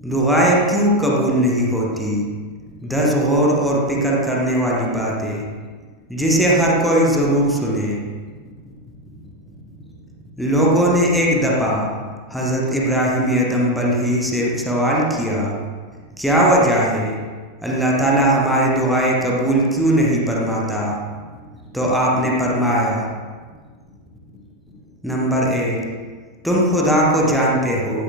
دعائیں کیوں قبول نہیں ہوتی؟ 10 غور اور فکر کرنے والی باتیں جسے ہر کوئی ضرور سنے۔ لوگوں نے ایک دفعہ حضرت ابراہیم ادم بلخی سے سوال کیا، کیا وجہ ہے اللہ تعالیٰ ہماری دعائیں قبول کیوں نہیں فرماتا؟ تو آپ نے فرمایا، نمبر 1، تم خدا کو جانتے ہو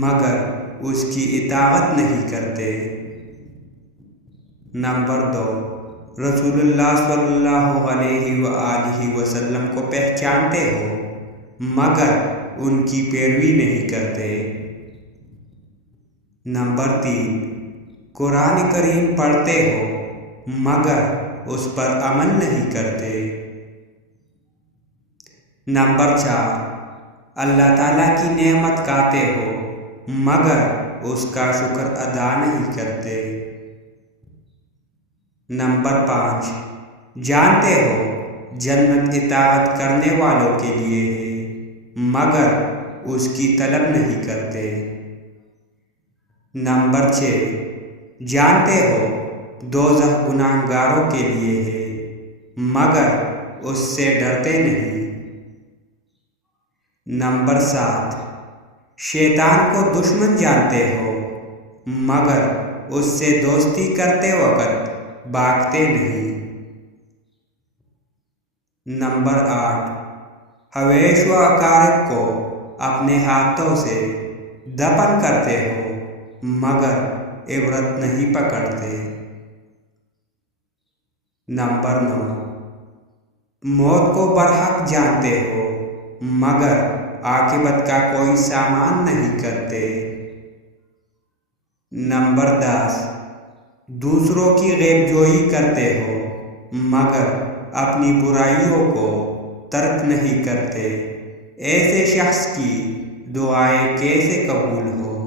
مگر اس کی اطاعت نہیں کرتے۔ نمبر 2، رسول اللہ صلی اللہ علیہ وآلہ وسلم کو پہچانتے ہو مگر ان کی پیروی نہیں کرتے۔ نمبر 3، قرآن کریم پڑھتے ہو مگر اس پر عمل نہیں کرتے۔ نمبر 4، اللہ تعالیٰ کی نعمت کھاتے ہو مگر اس کا شکر ادا نہیں کرتے۔ نمبر 5، جانتے ہو جنت اطاعت کرنے والوں کے لیے ہے مگر اس کی طلب نہیں کرتے۔ نمبر 6، جانتے ہو دوزخ گناہگاروں کے لیے ہے مگر اس سے ڈرتے نہیں۔ نمبر 7، شیطان کو دشمن جانتے ہو مگر اس سے دوستی کرتے وقت بھاگتے نہیں۔ نمبر 8، حویش و اقارب کو اپنے ہاتھوں سے دفن کرتے ہو مگر عبرت نہیں پکڑتے۔ نمبر 9، موت کو برحق جانتے ہو مگر عاقبت کا کوئی سامان نہیں کرتے۔ نمبر 10، دوسروں کی غیب جوئی کرتے ہو مگر اپنی برائیوں کو ترک نہیں کرتے۔ ایسے شخص کی دعائیں کیسے قبول ہو؟